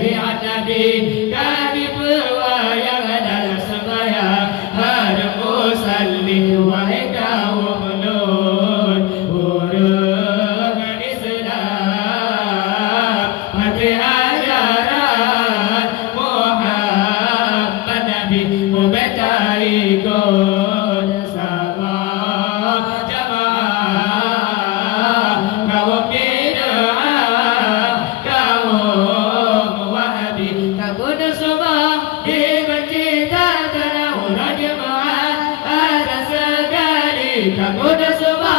syariat Nabi kami berwayang dalam sembahyang hadap musalli wahai kaum ulun urung Islam patuhi ajaran Muhammad Nabi ubadah ikut sama jamaah kaum bid'ah kaum wahabi takut semua dibenci tak tahu jemaah ada sekali takut semua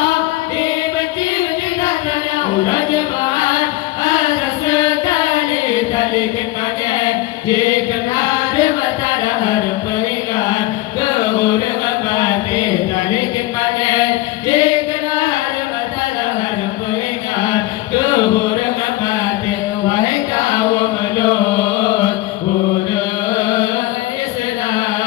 dibenci tak tahu jemaah ada sekali tali kenanya jika ada matahari ada peringat kehormatan mati tali kenanya jika ada matahari ada peringat kehormatan mati wahai kaum ulun urung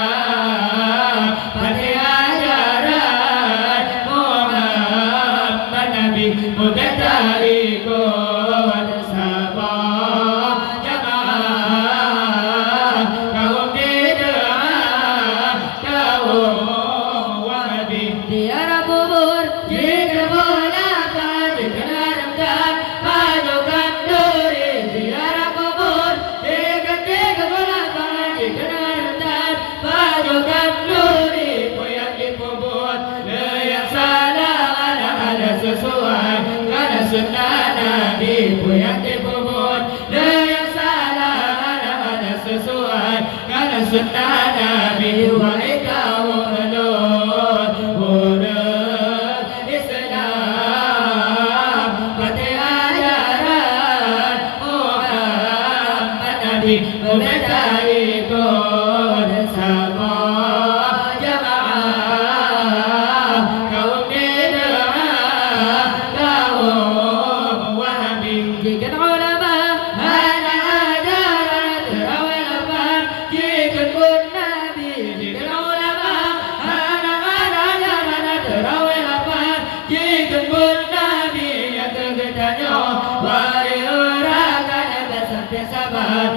Islam patuhi ajaran Muhammad Nabi ubadah ikut sama jamaah kaum bid'ah kaum wahabi tiada kubur jika bolehkan jika haramkan pajukan duri tiada kubur jika bolehkan jika haramkan pajukan duri yang dikubur yang salah ada sesuai karena sunnah Nabi yang dikubur yang salah ada sesuai karena sunnah Nabi wahai kaum ulun urung Islam patuhi ajaran Muhammad Nabi ubadah ikut sama jamaah kaum bid'ah kaum wahabi jika ulama ada ajaran terawih lepas jika pun Nabi jika ulama ada ajaran terawih lepas jika pun Nabi yang tergetanya wahai orang kan bersampai sabar